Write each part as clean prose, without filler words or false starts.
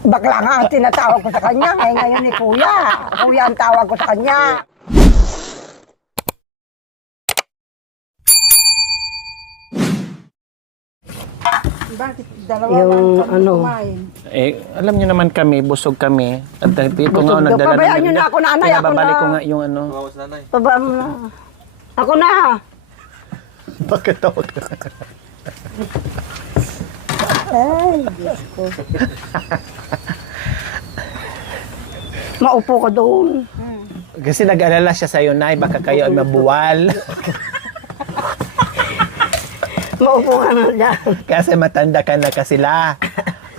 Bakla nga ang tinatawag ko sa kanya. Ngayon ni Kuya. Kuya ang tawag ko sa kanya. Bakit dalawa Yung lang kami ano. kumain? Alam niyo naman kami, busog kami. At dito Busog nga, daw. nagdala Pabayaan niyo na ako, nanay, ako Pinababalik na. ko nga yung ano. Babaan mo na. Ako na. Bakit tawag ka? Ay, Diyos ko. Maupo ka doon. Kasi nag-alala siya sa'yo, Nay, baka kayo ay mabuwal. Maupo ka na dyan. Kasi matanda ka na kasila.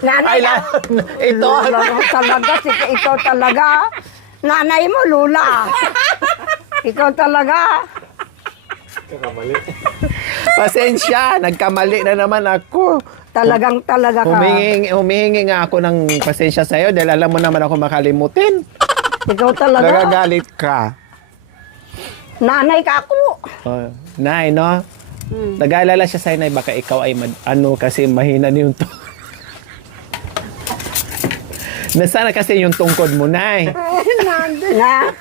Nanay, Ito. talaga, ikaw talaga. Nanay mo, Lula. Ikaw talaga. Pasensya, nagkamali na naman ako. Talagang talaga ka. Humihingi nga ako ng pasensya sa'yo dahil alam mo naman ako makalimutin. Ikaw talaga. Nagagalit ka. Nanay ka ako. Oh, Nay, no? Nag-aalala siya sa'yo, Nay, baka ikaw ay kasi mahina yung Nasaan kasi yung tungkod mo, Nay? Na.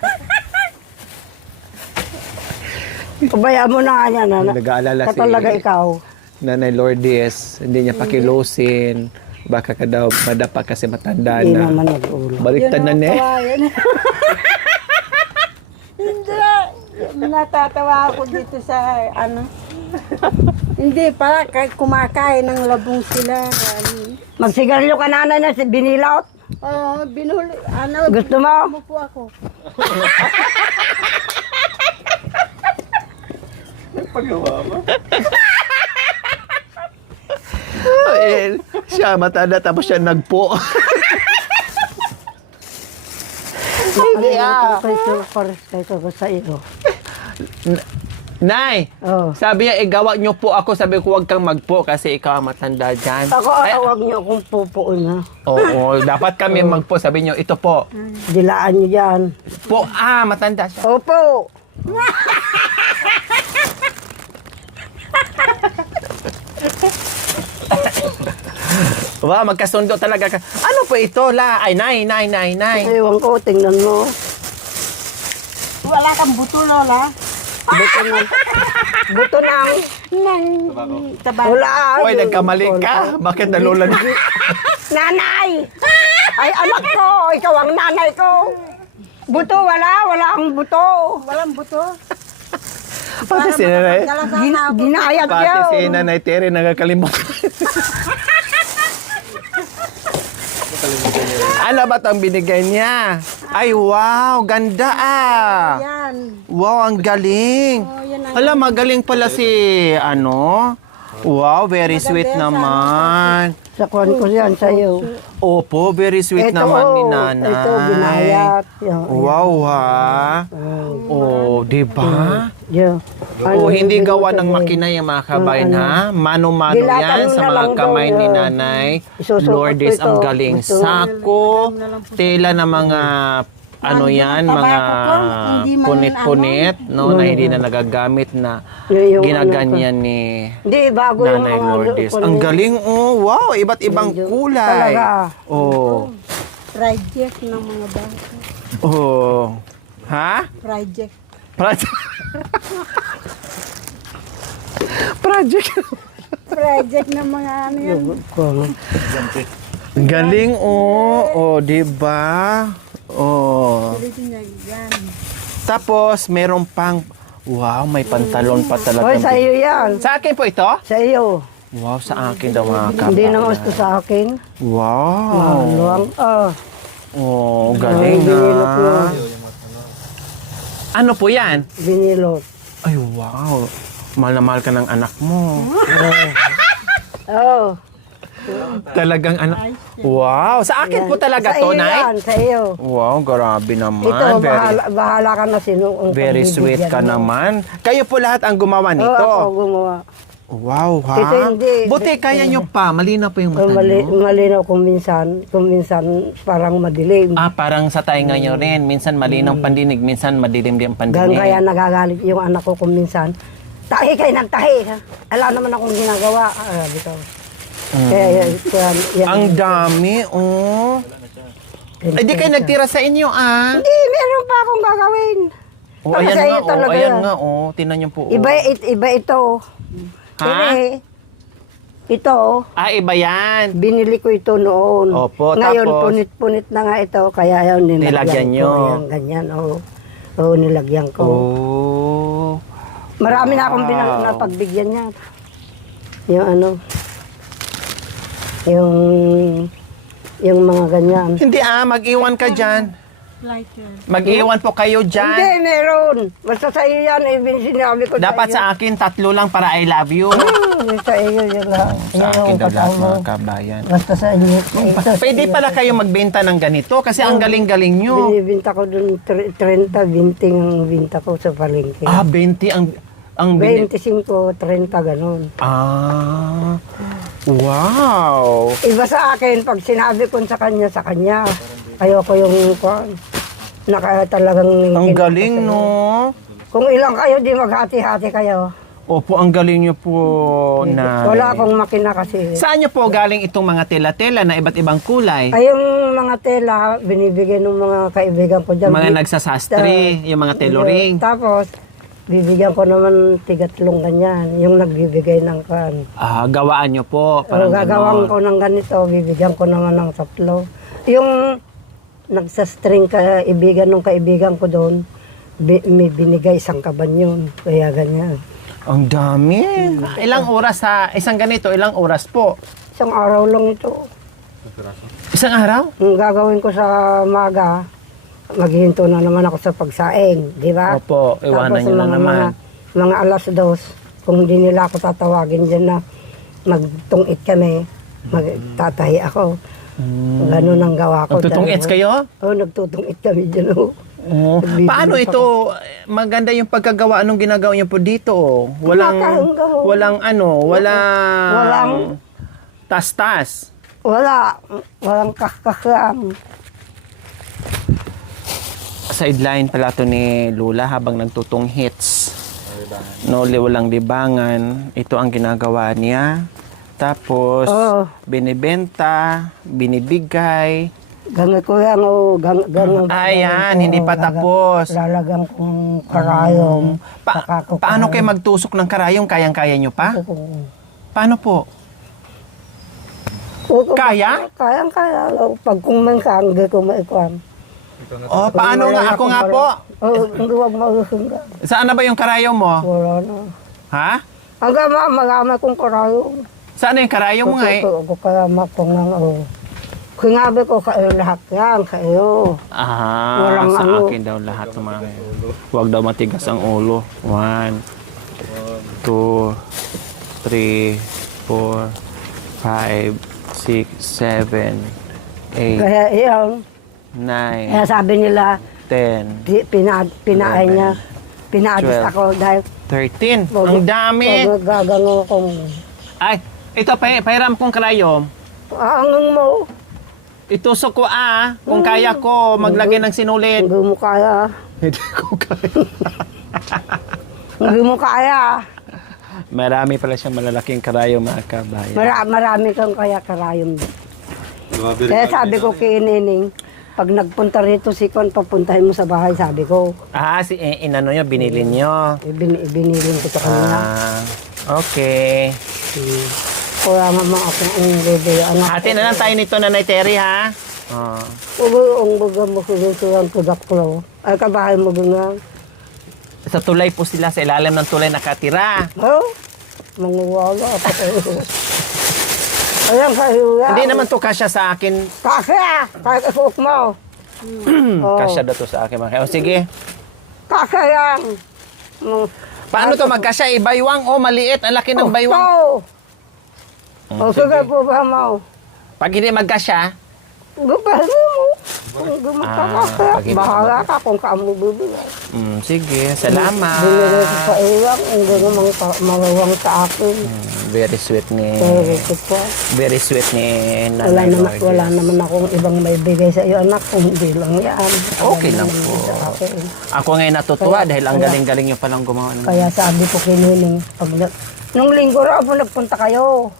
Pabayaan mo na nga yan. Nag-aalala Ka talaga ikaw. Nanay Lourdes, hindi niya pakilusin. Baka ka daw madapa kasi matanda Hindi na. naman nag-ulo. Baliktad na, ne? Hindi. Natatawa ako dito sa ano. Hindi para kumakain ng labong sila. Magsigarilyo ka nanay na binilot. Oo, binuli. Ano, Gusto mo? po ako. Siya matanda tapos siya nagpo. Hindi Kaysa ko sa iyo. Nay, Oh. sabi niya, igawa niyo po ako. Sabi ko, huwag kang magpo kasi ikaw ang matanda dyan. Ako, huwag niyo akong pupuon ha. Oo, dapat kami magpo. Sabi niyo, ito po. Dilaan niyo dyan. Po, matanda siya. Opo. Wow, magkasundo talaga ka. Ano po ito, la? Ay, nay. Ewan ko, tingnan mo. Wala kang buto, Lola. Buto ng Taba. wala. Uy, nagkamali ka. Bakit nalulan? Nanay! Ay, anak ko! Ikaw ang nanay ko! Buto, wala ang buto. Walang buto. Pati si nanay. Ginayat Pati yun. si nanay Terry nagkakalimutan. Ano ba itong binigay niya? Ay, wow, ganda Yan. Wow, ang galing. yan ang- Hala, magaling pala si, Wow, very sweet naman. Sa kwan ko yan sa'yo. Opo, very sweet naman ni nanay. Ito, ginayat. Yan, Wow, ha? Oh, di ba? yan. Oh, hindi gawa ng ganito makina yung mga kabayan, ha? Mano-mano Dilatan yan mo sa na mga lang kamay daw, ni yan. nanay. Isusuot Lourdes, ko ang ito. galing. Ito. Sako, tela ng mga, yan, mga punit-punit, no, na hindi na nagagamit na Yung ginaganyan ni Hindi, bago yung Nanay mga Lourdes. kwan Ang eh. galing, oh, wow, iba't ibang Medyo kulay. talaga. Oh, Project ng mga bata. oh, ha? Project. Project. Project. Project ng mga ano yan. Galing, oh, di ba? Oh. Ulitin niya yan. Tapos, meron pang, wow, may pantalon pa talaga. Hoy, sa iyo yan. Sa akin po ito? Sa iyo. Wow, sa akin daw mga kabayan. Hindi naman gusto sa akin. Wow. Maluwang. Oh, galing binilot mo. ha. Ano po yan? Binilot. Ay, wow. Mahal na mahal ka ng anak mo. Oh. Talagang anak. Wow, sa akin po talaga Sa to, iyo Nay. yan, sa iyo. Wow, grabe naman. Ito, very, bahala ka na sino. very sweet ka naman. Kayo po lahat ang gumawa Oo, nito. ako gumawa. Wow, ha? Ito hindi. Buti, kaya nyo pa. Malinaw pa yung mata nyo. Malinaw kung minsan parang madilim. Parang sa tainga nyo rin. Minsan malinaw pandinig, minsan madilim din ang Ganun pandinig. kaya nagagalit yung anak ko kung minsan. Tahi kayo ng tahi. Alam naman akong ginagawa. Sabi ko. Kaya yan. Ang dami, oh. Eh, di kayo nagtira sa inyo, ah. Hindi, meron pa akong gagawin. Oh, Para ayan sa nga, iyo oh. talaga Ayan yan. nga, oh. Tingnan niyo po, oh. Iba ito. Ha? Ito, Ah, iba yan. binili ko ito noon. Opo, Ngayon, tapos? punit-punit na nga ito, kaya yun, Nilagyan nilagyan nyo. ko. Ayan, ganyan, oo. Oo, nilagyan ko. Oh. Marami na akong Wow. napagbigyan niya. Yung ano, yung mga ganyan. Hindi, mag-iwan ka dyan. Lighter. Mag-iwan po kayo Hindi, dyan. meron. Basta sa iyo yan, sinabi ko Dapat sa iyo. sa akin, 3 lang para I love you. Sa iyo yun lahat. Sa Yan akin ang daw lahat, kasama. mga kabayan. Basta sa inyo. Ito, Pwede pala kayo magbenta ng ganito kasi ang galing-galing nyo. binibinta ko dun 30, 20 ang binta ko sa palengke. 20 ang 25, 30, ganun. Wow. Iba sa akin, pag sinabi ko sa kanya. Ayoko yung talagang... Ang galing, no? Kung ilang kayo, di maghati-hati kayo. Opo, ang galing nyo po na... Wala akong makina kasi. Saan nyo po galing itong mga tela-tela na iba't ibang kulay? Ay, yung mga tela, binibigyan ng mga kaibigan ko dyan. Mga nagsasastre, yung mga tailoring. Tapos, bibigyan ko naman tigatlong ganyan. Yung nagbibigay ng kan. Gawaan nyo po. O, Parang gagawang ganon. ko ng ganito, bibigyan ko naman ng 3. Yung nagsastring kaibigan ng kaibigan ko doon, may binigay isang kaban yun. Kaya ganyan. Ang dami. Ilang oras sa isang ganito? Ilang oras po? Isang araw lang ito. Isang araw? Ang gagawin ko sa maga, maghihinto na naman ako sa pagsaing, di ba? Opo, iwanan nyo na naman. Mga alas 2, kung hindi nila ako tatawagin dyan na magtungit kami, magtatahi ako. Ganun ang gawa ko. Nagtutungits kayo? Oo, nagtutungit kami dyan. Oh. Oh. Paano ito? Maganda yung pagkagawa. Anong ginagawa niyo po dito? Oh? Walang Walang- tas-tas. Walang kakakang. Sideline pala to ni Lula habang nagtutong hits. No, walang libangan. Ito ang ginagawa niya. Tapos, Oo. binibenta, binibigay. Gamit ko yan, ganun. Ayan, hindi pa tapos. Lalagyan kong karayom. Paano kayo magtusok ng karayong? Kayang-kaya nyo pa? Paano po? Kaya? Kayang-kaya. Pag kumangkang, hindi ko maikuan. Oh, paano nga? Ako nga po. Oo, hindi wag mausunggan. Saan na ba yung karayong mo? Wala na. Ha? Hanggang marami kong karayom. Saan na yung karayong mo nga eh? Ako kaya makong Kinabi ko kayo lahat yan, kayo. Walang Sa ano. akin daw lahat ng mga... Huwag daw matigas ang ulo. 1, 2, 3, 4, 5, 6, 7, 8, Kaya yan. 9, Kaya sabi nila, 10, pinaay niya. Pinaadis 12. ako dahil 13. Ang dami! gagano kong Ay, ito, pahiram kong karayom. angang mo. Itusok ko kung kaya ko maglagay ng sinulit. Hindi mo kaya. Hindi ko kaya. Hindi mo kaya. Marami pala siyang malalaking karayom mga kabayan. Marami kang kaya karayom. Kaya sabi ko kay Nining, pag nagpunta rito si Kon, papuntahin mo sa bahay, sabi ko. Inano nyo, binili nyo. Ibinilin ko sa kanya. Okay. Kaya mama ako ang bebe. Hati na lang tayo nito, Nanay Terry, ha? Ang baga mo kulang kudak ko. Ay kabahay mo ganyan. Sa tulay po sila, sa ilalim ng tulay nakatira. Oh, manguwala ako kayo. Ayan kayo yan. Hindi naman to kasya sa akin. Kasya! Kahit isuot mo. Kasya daw to sa akin. Mga. Sige. Kasya yan. Paano to magkasya? Baywang o maliit? Ang laki ng baywang. O sige po ba mo? Pag hindi magkasya, Gupahin mo. Kung gumakakasya, pag hindi bahala ka kung kaamo bibigay. sige. Salamat. Binigay ko sa iwang, hindi naman mawawang sa akin. Very sweet ni... Pero ito po. Very sweet ni Nanay Lourdes. Wala naman akong ibang may bigay sa iyo, anak, kung hindi lang yan. Okay lang Naman po. sa akin. Ako ngayon natutuwa dahil ang galing-galing nyo palang gumawa ng... Kaya sabi ko kay Nining, nung linggo raw po nagpunta kayo.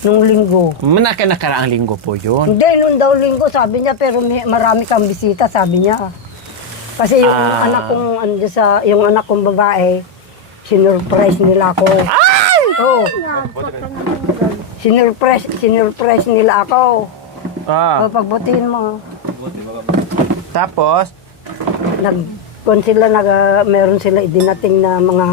nung linggo. Nakaraang linggo po yun. Hindi, nung daw linggo, sabi niya, pero marami kang bisita, sabi niya. Kasi yung anak kong, yung anak kong babae, sinurprise nila ako. Ay! Oo. Sinurprise nila ako. Ah. O, pagbutihin mo. Tapos, Meron sila idinating na mga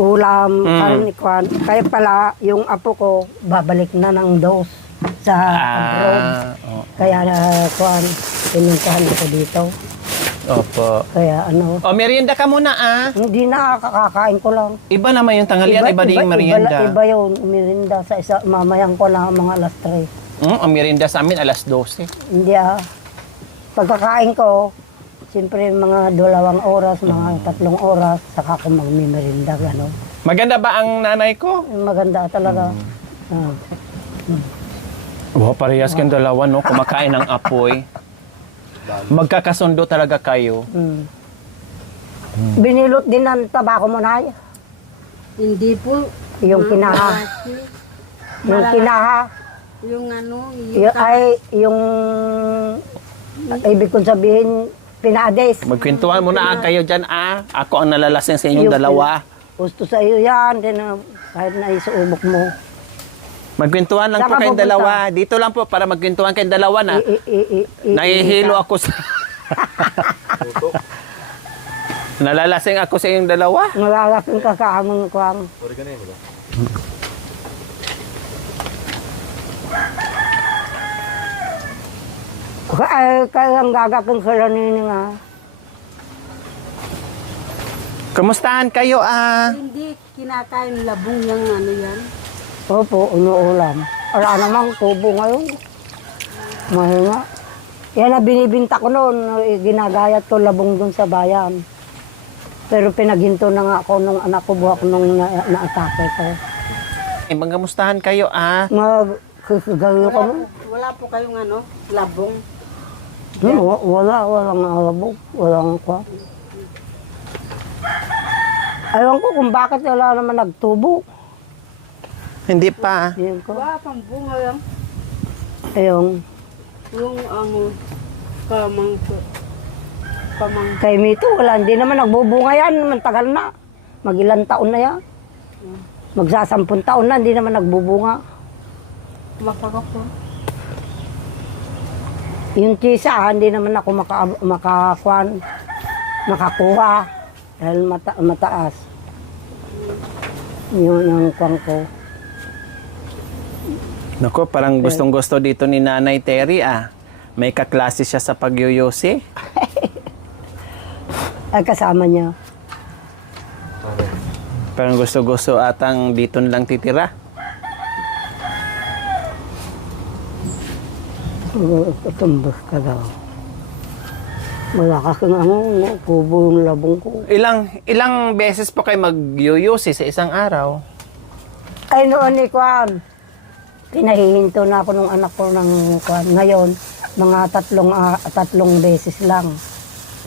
ulam, karnikwan. Kaya pala, yung apo ko, babalik na ng dos sa abroad. oh, Kaya, pinuntahan ako dito. opo. Kaya O, merienda ka muna hindi na, kakakain ko lang. Iba naman yung tanghalian, iba din yung merienda. Iba yung merienda sa isa, mamayang ko lang mga alas 3. Ang merienda sa amin, alas 12. Hindi pagkakain ko, siyempre mga 2 oras, mga 3 oras, saka ako magmimerinda, gano'n. Maganda ba ang nanay ko? Maganda talaga. Oh, parehas kang dalawa, no? Kumakain ng apoy. Magkakasundo talaga kayo. Binilot din ng tabako mo na. Hindi po. Yung kinaha. Yung kinaha. Yung ano, Yung ibig kong sabihin, pinades. Magkwentuhan muna kayo dyan, Ako ang nalalasing sa inyong dalawa. Gusto sa iyo yan, kahit na isuubok mo. Magkwentuhan lang po Saan ka kayong pupunta? dalawa. Dito lang po para magkwentuhan kayong dalawa na. Nahihilo ako sa... Nalalasing ako sa inyong dalawa. Malalaking ka sa among kwang. Kaya ang gagaking sila nini nga. Kumustahan kayo, hindi kinakain labong yung ano yan. Opo, unuulam. Wala namang tubo ngayon. Mahinga. Yan na binibinta ko noon. Ginagayat ko labong dun sa bayan. Pero pinaghinto na nga ako nung anak ko buhak nung na-atake ko. Magkamustahan kayo, Magkikagayo ko nun. Wala po kayong ano, labong. Walang alabog. Walang kwa. Ayaw ko kung bakit wala naman nagtubo. Hindi pa. Yan ko. Wala pang bunga lang. Ayong. Yung ano, kamangko. Kay Mito, wala. Hindi naman nagbubunga yan. Mantagal na. Mag-ilang taon na yan. Magsasampung taon na, hindi naman nagbubunga. Makaka po. Yung tisa, hindi naman ako makakuha. Dahil mataas. Yun ang kwan ko. Naku, parang gustong-gusto dito ni Nanay Terry, May kaklase siya sa pagyuyusi. Ay, kasama niya. Parang gusto-gusto atang dito lang titira. Tumbas ka daw. Wala kasing kubo yung labong ko. Ilang beses po kayo magyuyusi sa isang araw? Ay, noon ni Kwan. Pinahihinto na ako nung anak ko ng Kwan. Ngayon, mga tatlong beses lang.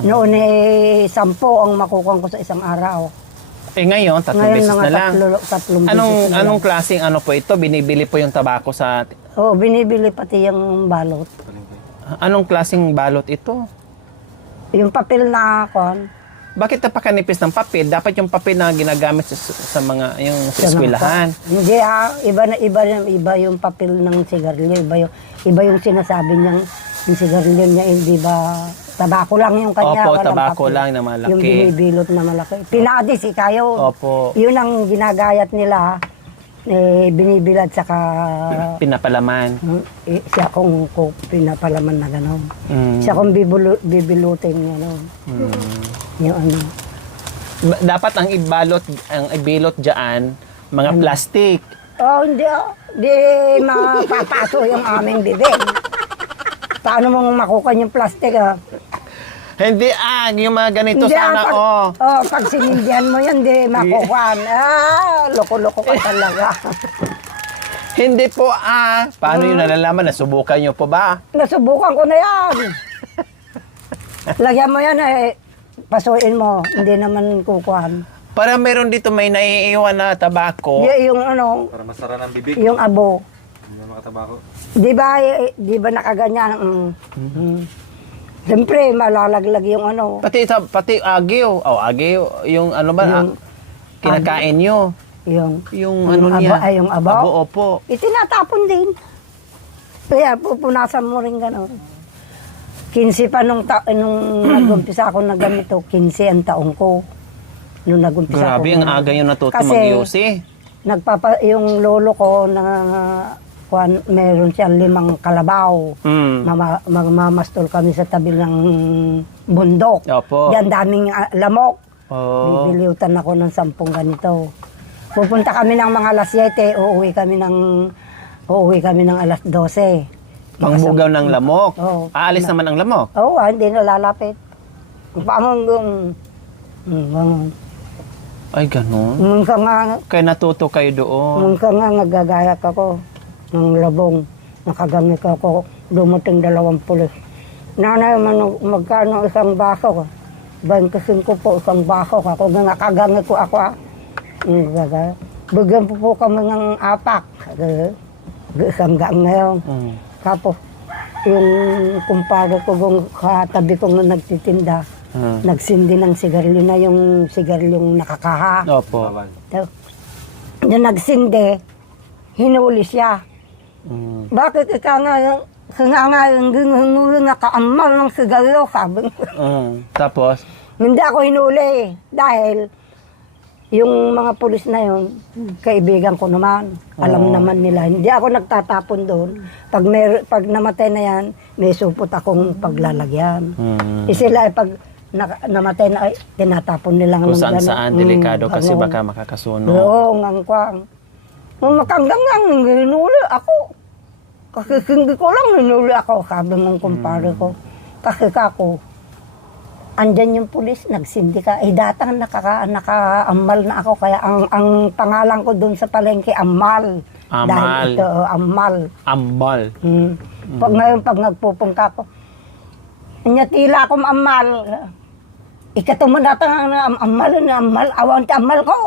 Noon 10 ang makukuha ko sa isang araw. Ngayon, tatlong Ngayon beses mga na lang. tatlong beses na Anong lang. klaseng po ito? Binibili po yung tabako sa... Oo, binibili pati yung balot. Anong klaseng balot ito? Yung papel na Kwan. Bakit napakanipis ng papel? Dapat yung papel na ginagamit sa mga yung sa eskwelahan. Hindi iba yung papel ng sigarilyo, iba yung sinasabi niyang yung sigarilyo niya, hindi ba tabako lang yung kanya. Opo, walang tabako papel. lang na malaki. Yung binibilot na malaki. Pinadis, ikayo. Opo. Yun ang ginagayat nila, binibilad saka Pinapalaman. siya kong pinapalaman na gano'n. Siya kong bibilutin gano'n. Yung ano. Dapat ang ibilot diyan mga plastic. Hindi mapapaso yung aming bibig. Paano mong makukan yung plastic, Hindi yung mga ganito Hindi, sana pag sinindihan mo yan, di makukuhan. Loko-loko ka talaga. Hindi po paano yung nalalaman? Nasubukan niyo po ba? Nasubukan ko na yan. Lagyan mo yan, pasuin mo. Hindi naman kukuhan. Para meron dito may naiiwan na tabako. Yung ano, Para masara ng bibig. yung abo. Hindi na makatabako. Di ba nakaganyan? Siyempre, malalaglag yung ano. Pati agiw. Oh, agiw. Yung ano ba? Yung- kinakain nyo. Yung ano niya. Yung abo. Abo, opo. Itinatapon din. Kaya pupunasan mo rin gano'n. 15 pa nung nag-umpisa ako na ganito, 15 ang taong ko. Nung nag-umpisa Grabe, ang aga yung natuto Kasi, mag-yosi. yung lolo ko na meron siyang 5 kalabaw. Mm. Magmamastol kami sa tabi ng bundok. Opo. Diyan daming lamok. Oh. Bibiliutan ako ng 10 ganito. Pupunta kami ng mga alas 7, uuwi kami ng alas 12. Pangbugaw ng lamok. Oo. Aalis naman ang lamok. Oo, hindi nalalapit. Paano ganun. Ay, ganun. Minsan Kaya natuto kayo doon. nga nagagayak ako ng labong. Nakagamit ako. Dumating 2 pulis. Nanay, magkano isang baso ko? 25 po isang baso ko. Ako nga nakagamit ko ako. Nagagayak. Bigyan po kami ng apak. Isang gaan ngayon. Mm. Tapos, yung kumpare ko, yung katabi ko na nagtitinda, nagsindi ng sigarilyo na yung sigarilyong nakakaha. Opo. Bawal. Yung nagsindi, hinuli siya. Mm. Bakit yung hinuli na kaamal ng sigarilyo, sabi ko. Tapos, Hindi ako hinuli dahil yung mga pulis na yun, kaibigan ko naman. Alam naman nila. Hindi ako nagtatapon doon. Pag namatay na yan, may supot akong paglalagyan. Sila pag namatay na, ay, tinatapon nila kung ng saan gano'n. saan, delikado kasi ganun. baka makakasunog. Oo, ngangkwang. Nung makanggangang, hinuli ako. Kasi hindi ko lang hinuli ako, sabi mong kumpare ko. Kasi kako, andyan yung pulis, nagsindi ka. Eh, datang nakaamal na ako. Kaya ang pangalan ko doon sa palengke, Amal. Amal. Dahil ito, Amal. Ambal. Pag ngayon, pag nagpupunta ko, inyatila akong Amal. Ikatumanatang Amal na Amal. Awan ka Amal ko.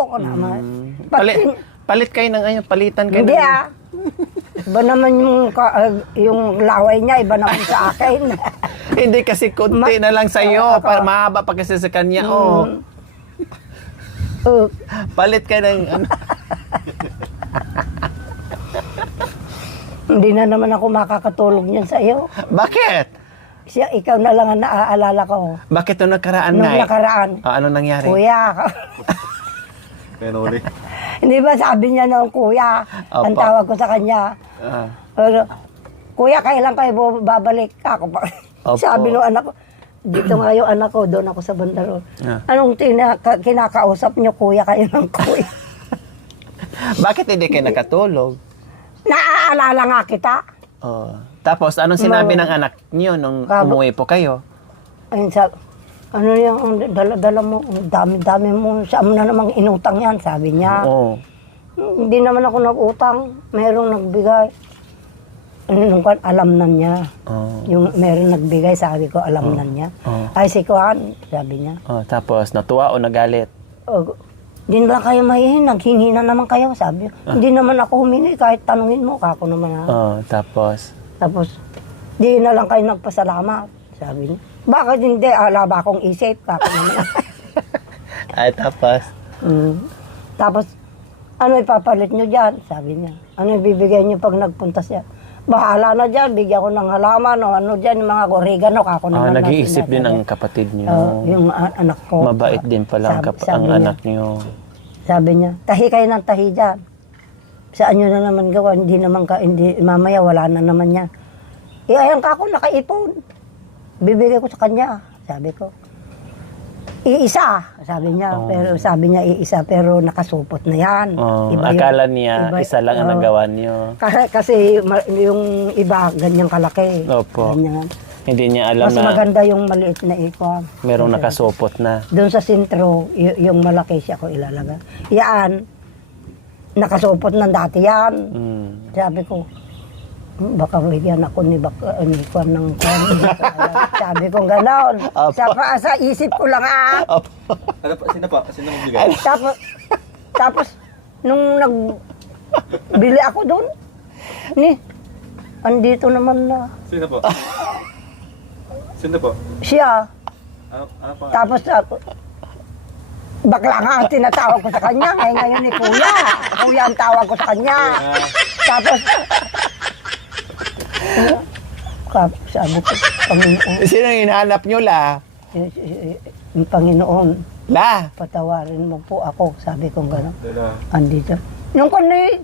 Palit kayo ng palitan kayo. Hindi ng- Iba naman yung laway niya, iba naman sa akin. Hindi kasi kunti na lang sa'yo. Para mahaba pa kasi sa kanya. Palit kayo ng Hindi na naman ako makakatulog niyan sa iyo. Bakit? Siya, ikaw na lang ang naaalala ko. Bakit nung nakaraan Nung na nakaraan, ano nangyari? kuya. Kaya nahuli. Hindi ba sabi niya noong kuya? Ang Opo. tawag ko sa kanya. Ah. Pero, kuya, kailan kayo babalik? Ako pa. Opo. Sabi ng anak ko, dito nga yung anak ko, doon ako sa bandaro. Ah. Anong kinakausap niyo, kuya, kayo ng kuya? Bakit hindi kayo nakatulog? Naaalala nga kita. Oh. Tapos, anong sinabi ng anak niyo nung umuwi po kayo? Ayun, ano yung dala-dala mo, ang dami-dami mo, saan mo na namang inutang yan, sabi niya. Oo. Hindi naman ako nag-utang, merong nagbigay. Alam na niya. Oh. Yung merong nagbigay, sabi ko, alam na niya. Oh. Ay, si Kuan, sabi niya. Oh, tapos, natuwa o nagalit? Hindi na lang kayo mahihin, naghingi na naman kayo, sabi. Hindi naman ako humingi, kahit tanungin mo, kako naman ha. Oh, tapos, Tapos, di na lang kayo nagpasalamat, sabi niya. Bakit hindi? Ala ba akong isip, kako naman. ay tapos, Tapos, ano ipapalit nyo dyan? Sabi niya. Ano ibibigay nyo pag nagpunta siya? Bahala na dyan, bigyan ko ng halaman o ano dyan, mga oregano, kako naman. na nag-iisip din sinasabi. ang kapatid niyo. Yung anak ko. Mabait din pala ang sabi niya. anak niyo. Sabi niya, tahi kayo ng tahi dyan. Saan nyo na naman gawa? Hindi naman hindi, mamaya wala na naman niya. Ayan ka ako, nakaipon. Bibigay ko sa kanya, sabi ko. Iisa, sabi niya. Oh. Pero sabi niya iisa, pero nakasupot na yan. Oh, Iba yun. akala niya, Iba- isa lang ang oo. nagawa niyo. Kasi yung iba, ganyang kalaki. Opo. Ganyan. Hindi niya alam Mas na maganda yung maliit na ikon. merong nakasupot na. Doon sa sentro, yung malaki siya ko ilalaga. Yan, nakasupot ng dati yan. Sabi ko, baka bigyan ako ni Kwan ng Kwan. Sabi ko gano'n. Opo. Sa isip ko lang Opo. Ano po? Sino po? Sino magbigay? Tapos, nung nagbili ako doon, andito naman na Sino po? Sino po? siya. Ano pa? Tapos, bakla nga ang tinatawag ko sa kanya. Ngayon ni Kuya. Kuya ang tawag ko sa kanya. Tapos, sabi ko, Panginoon, Sino yung hinahanap nyo, La? yung Panginoon, La? patawarin mo po ako. Sabi ko gano'n. Dala. Andito. Nung kundi,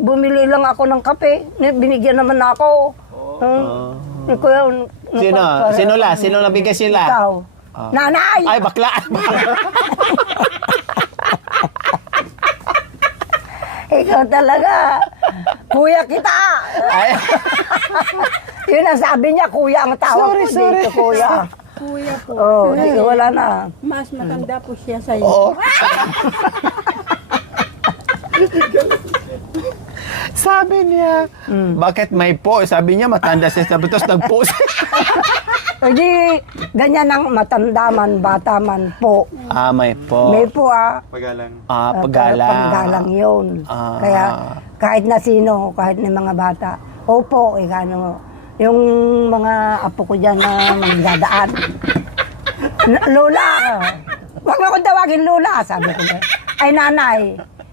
bumili lang ako ng kape. Binigyan naman ako. Ni Kuya, Sino? Sino, La? Sino nabigay sila? Ikaw. Nanay! Ay, bakla! Ikaw talaga. Kuya kita. Ay, Yun ang sabi niya, kuya ang tawag ko dito, kuya. Kuya po. Oh, wala na. Mas matanda po siya sa'yo. oo. Sabi niya, bakit may po? Sabi niya, matanda siya. Sabi, tapos nag-post. Hindi, ganyan ang matanda man, bata man po. May po. May po Pagalang. Paggalang. Paggalang yun. Ah. Kaya kahit na sino, kahit na mga bata, opo, ikano, yung mga apo ko dyan na magdadaan. Lola, wag mo akong tawagin Lola, sabi ko. Ay nanay,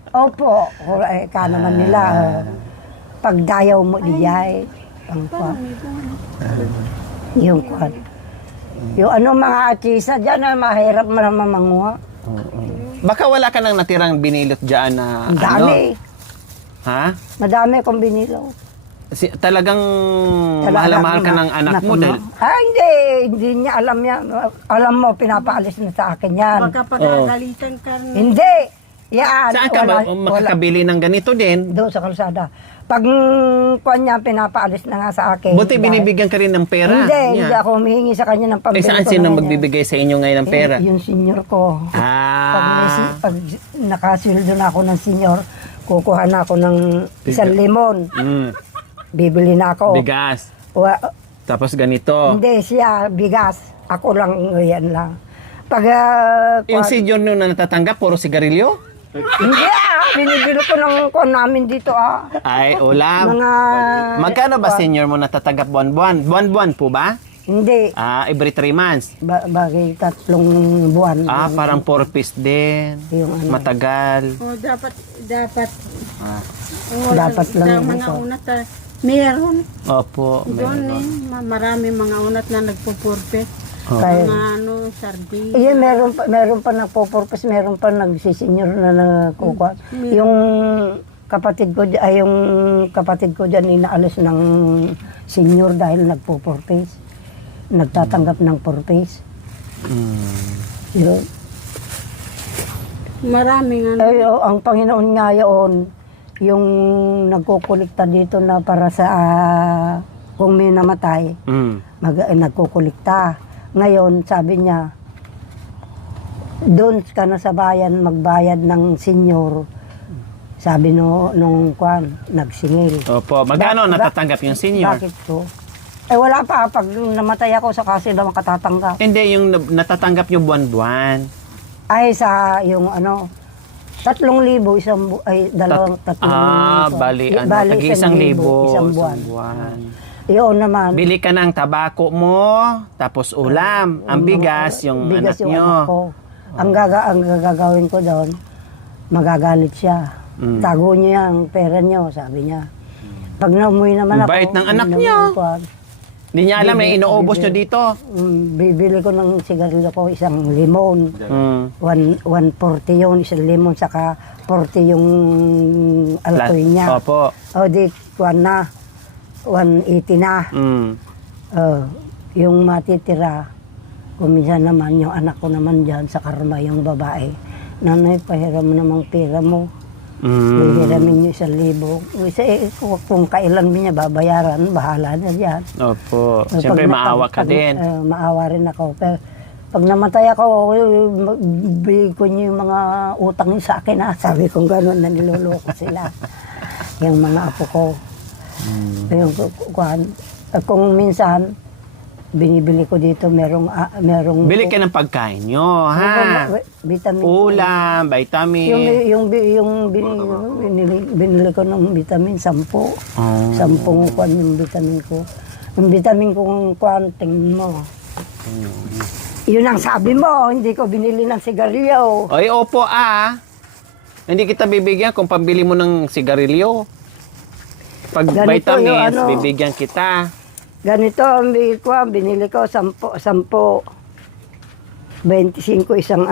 opo, ika naman nila. Pagdayaw mo iyay. Yung kwan. Yung ano mga atsisa dyan na mahirap mo naman manguha. Baka wala ka nang natirang binilot dyan na Ang dami. Ha? Madami kong binilaw. Talagang mahal na mahal ka ng anak mo dahil... Hindi niya alam yan. Alam mo, pinapaalis na sa akin yan. Baka pagkagalitan ka na. Hindi. Yan. Saan ka ba makakabili ng ganito din? Doon sa kalsada. Pag kuwan niya, pinapaalis na nga sa akin. Buti binibigyan ka rin ng pera. Hindi niya. ako humihingi sa kanya ng pambili. Saan ko sino na magbibigay sa inyo ngayon ng pera? Yung senior ko. Pag nakasildo na ako ng senior, kukuha na ako ng isang limon. Bibili na ako. Bigas. Tapos Oh. ganito. Hindi siya, bigas. Ako lang, yan lang. Pag, Yung senior nyo na natatanggap, puro sigarilyo? hindi binibili ko ng kuwan namin dito Ay, ulam. Mga, Magkano ba senior mo natatanggap buwan-buwan? Buwan-buwan po ba? hindi, Every 3 months. bagay 3 buwan. Parang 4 piece din. Yung ano. Matagal. O dapat. Dapat lang Sa yung mga ito. unat, meron. Opo. Doon marami mga unat na nagpupurpe. Kaya, Mga sardine. yun, meron pa nagpo-purpose, meron pa nagsisenyor na nagkukuha. Yung kapatid ko, yung kapatid ko dyan inaalis ng senior dahil nagpo-purpose. Nagtatanggap ng purpose. Yun. Maraming ano. Ang Panginoon nga yun, yung nagkukulikta dito na para sa kung may namatay, nagkukulikta. Ngayon, sabi niya, doon ka na sa bayan magbayad ng senior. Sabi nung kwan, nagsingil. Opo. Magkano natatanggap yung senior? Bakit to? Wala pa. Pag namatay ako, saka sila makatatanggap. Hindi, yung natatanggap nyo buwan-buwan. Ay, sa yung 3,000 3,000. Bali, isang 1,000. isang buwan. Yun naman. Bili ka ng tabako mo, tapos ulam. Ang bigas, yung bigas anak yung nyo. anak ko. Ang gagawin ko doon, magagalit siya. Tago niyo yung pera niyo, sabi niya. Pag naumuwi naman ako, Bait ng anak niyo. Hindi niya alam na inuubos nyo dito. Bibili ko ng sigarilyo ko, isang limon. 140 yun, isang limon, saka 40 yung alcohol niya. Opo. O di, 180 na. Yung matitira, kuminsan naman yung anak ko naman dyan sa karma, yung babae. Nanay, pahiram mo namang pera mo. Hiramin nyo 1,000. Kung kailan niya babayaran, bahala na dyan. Opo. Siyempre maawa ka din. Maawa rin ako. Pero pag namatay ako, bigay ko niyo yung mga utang niyo sa akin. Sabi kong gano'n na niloloko sila. Yung mga apo ko. Yung, kung minsan, binibili ko dito, merong Bili ka ng pagkain nyo, ha? vitamin. Ulam, vitamin. Binili ko ng vitamin, 10. Oh. 10 kwan yung vitamin ko. Yung vitamin kong kwan, tingin mo. Yun ang sabi mo, hindi ko binili ng sigarilyo. Ay, opo Hindi kita bibigyan kung pambili mo ng sigarilyo. Pag Ganito vitamins, yung ano. bibigyan kita. Ganito ang binili ko 10, 25 isang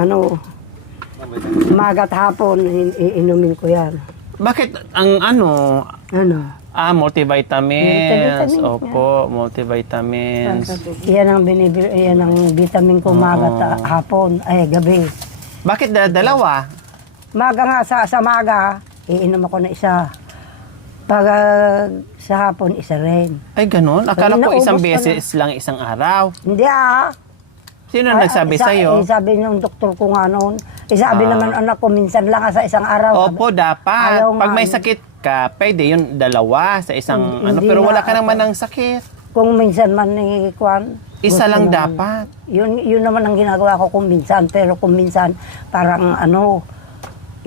magat hapon, inumin ko yan. Bakit ang ano? Multivitamins. Multivitamins, Opo, multivitamins. Yan ang binibili, yan ang vitamin ko magat hapon, gabi. Bakit dalawa? Maga nga sa maga, iinom ako na isa. Pag sa hapon, isa rin. Ay, ganun? Akala ko Naubos isang ko na. beses lang isang araw. Hindi Sino nagsabi sa'yo? sabi ng doktor ko nga noon. Sabi naman anak ko, minsan lang sa isang araw. Opo, dapat. Ayaw Pag nga. may sakit ka, pwede yun dalawa sa isang Hindi pero wala nga ka naman ako. ng sakit. Kung minsan man ni Kwan. Isa gusto lang naman. dapat. Yun naman ang ginagawa ko kung minsan. Pero kung minsan, parang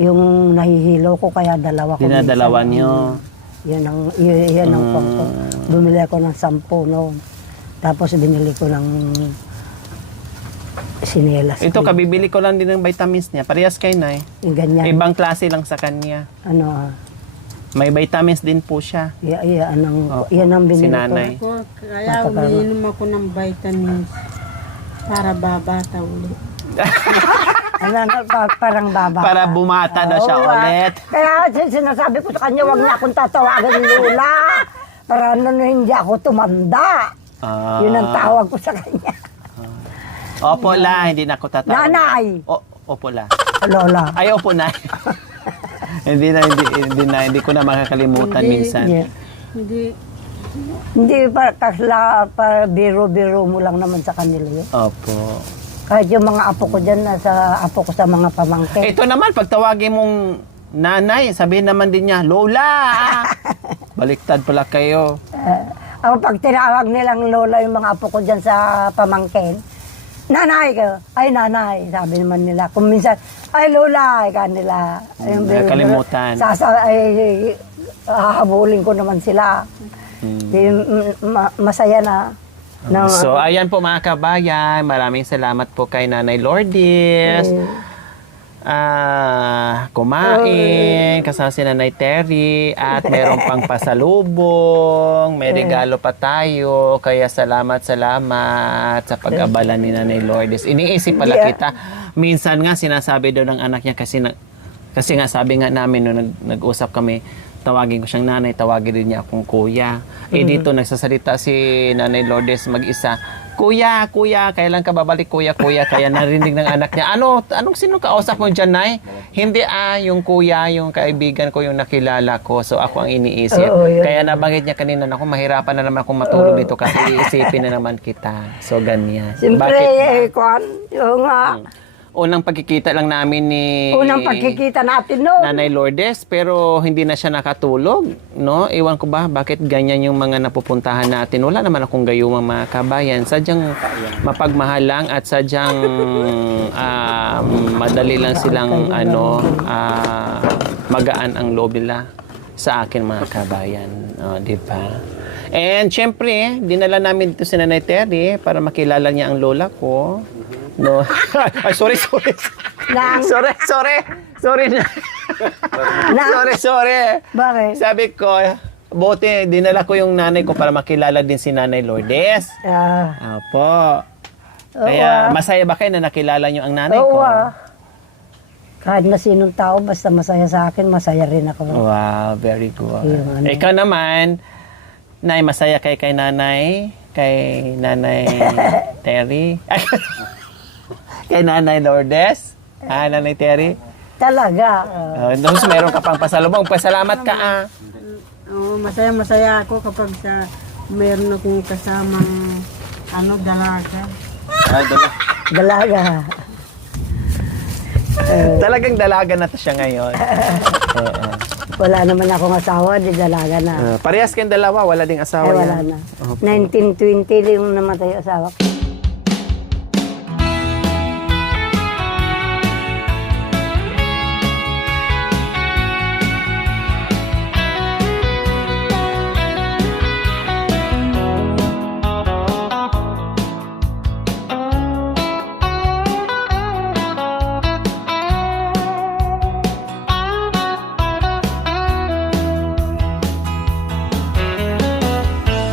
yung nahihilo ko, kaya dalawa ko. Dinadalawa minsan. nyo. Yan ang kwan ko. Bumili ako ng 10 noon. Tapos binili ko ng sinelas. Ito, kabibili ko lang din ng vitamins niya. Parehas kay Nay. Yung ganyan. Ibang klase lang sa kanya. May vitamins din po siya. Yan ang Si binili ko. Nanay. Kaya umiinom ako ng vitamins para babata ulit. Parang baba. Para bumata na siya ulit. Kaya sinasabi ko sa kanya, huwag niya akong tatawagan ni Lola. Para hindi ako tumanda. Yun ang tawag ko sa kanya. Opo la, hindi na ako tatawag. Nanay! Opo la. Lola. Ay, opo na. hindi ko na makakalimutan minsan. Yeah. Hindi pa biro-biro mo lang naman sa kanila yun. Opo. Kahit yung mga apo ko dyan, apo ko sa mga pamangkin. Ito naman, pag tawagin mong nanay, sabihin naman din niya, Lola! Baliktad pala kayo. Ako pag tinawag nilang Lola yung mga apo ko dyan sa pamangkin, nanay ka, ay nanay, sabi naman nila. Kung minsan, ay Lola, ika nila. Nakalimutan. Hahabulin ko naman sila. Masaya na. So, ayan po mga kabayan. Maraming salamat po kay Nanay Lourdes. Kumain, kasama si Nanay Terry, at meron pang pasalubong, may regalo pa tayo. Kaya salamat sa pag-abala ni Nanay Lourdes. Iniisip pala kita. Minsan nga sinasabi daw ng anak niya kasi nga sabi nga namin nung nag-usap kami, tawagin ko siyang nanay, tawagin din niya akong kuya. Dito nagsasalita si Nanay Lourdes mag-isa, Kuya, kailan ka babalik, kuya? Kaya narinig ng anak niya, anong sino kausap mo dyan, Nay? Hindi yung kuya, yung kaibigan ko, yung nakilala ko. So ako ang iniisip. Kaya nabanggit niya kanina, naku, mahirapan na naman akong matulog dito kasi iisipin na naman kita. So ganyan. Siyempre, yung unang pagkikita lang namin ni unang pagkikita natin noon. Nanay Lourdes, pero hindi na siya nakatulog, no? Ewan ko ba, bakit ganyan yung mga napupuntahan natin? Wala naman akong gayumang mga kabayan. Sadyang mapagmahal lang at sadyang madali lang silang magaan ang loob nila sa akin mga kabayan. Di ba? And syempre, dinala namin dito si Nanay Terry para makilala niya ang lola ko. No. Ay, sorry. Sorry na. Sorry. Bakit? Sabi ko, buti, dinala ko yung nanay ko para makilala din si Nanay Lourdes. Opo. Kaya, masaya ba kayo na nakilala nyo ang nanay ko? Kahit na sinong tao, basta masaya sa akin, masaya rin ako. Wow, very good. Ikaw naman, Nay, masaya kay Nanay Terry? Kay Nanay Lourdes? Nanay Terry? Talaga. Tapos meron ka pang pasalubong. Pasalamat ka Masaya ako kapag meron akong kasamang dalaga. Dalaga. Talagang dalaga na to siya ngayon. Wala naman akong asawa, di dalaga na. Parehas kayong dalawa, wala ding Ay, asawa wala yan. na. 1920 yung namatay asawa ko.